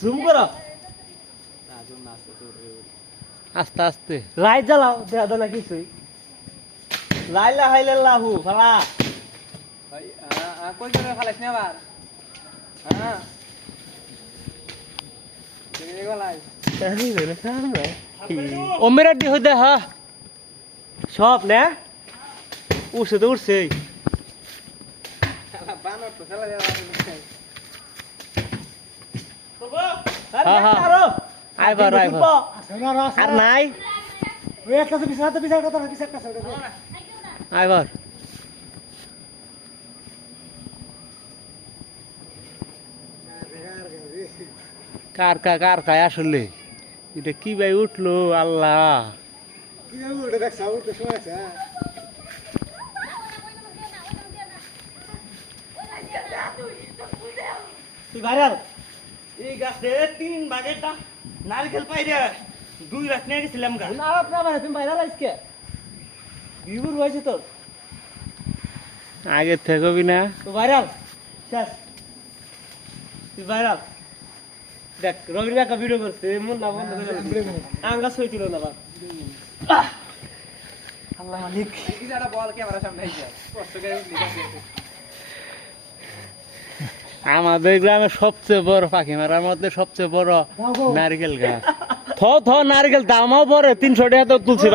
Zoom করো আস্তে আস্তে লাইট জ্বালাও দেখা দাও না কিছুই লাইলা হাইলে লাহু ফালা কই করে খালাস না আবার হ্যাঁ দেখে গলাই ও মেরা দি হইদে হ্যাঁ সব না উঠছে তো উঠছেই বানর তো খেলা যাওয়া হ্যাঁ, হ্যাঁ। আইবার আইবার আর নাই আইবার কার খায় আসলে এটা কি ভাই উঠলো আল্লাহ তুই ভাইরাল এই গাছে 3 ভাগের নারকেল পাই রে 2 রাত নিয়ে গেছিলাম গা না আপনার তুমি ভাইরাল আজকে বিউর হয়েছে তোর আগে থেকে না তো ভাইরাল শেষ তুই ভাইরাল দেখ রবির একটা ভিডিও করছে মন না বন্ধ করে আঙ্গা সইছিল না বাবা আল্লাহ মালিক কি যারা বল ক্যামেরা সামনে আইছে কষ্ট করে লিখা আমাদের গ্রামে সবচেয়ে বড় পাখি মারার মধ্যে সবচেয়ে বড় নারকেল গাছ থ নারকেল দামও পরে 300 টাকা তো তুলছি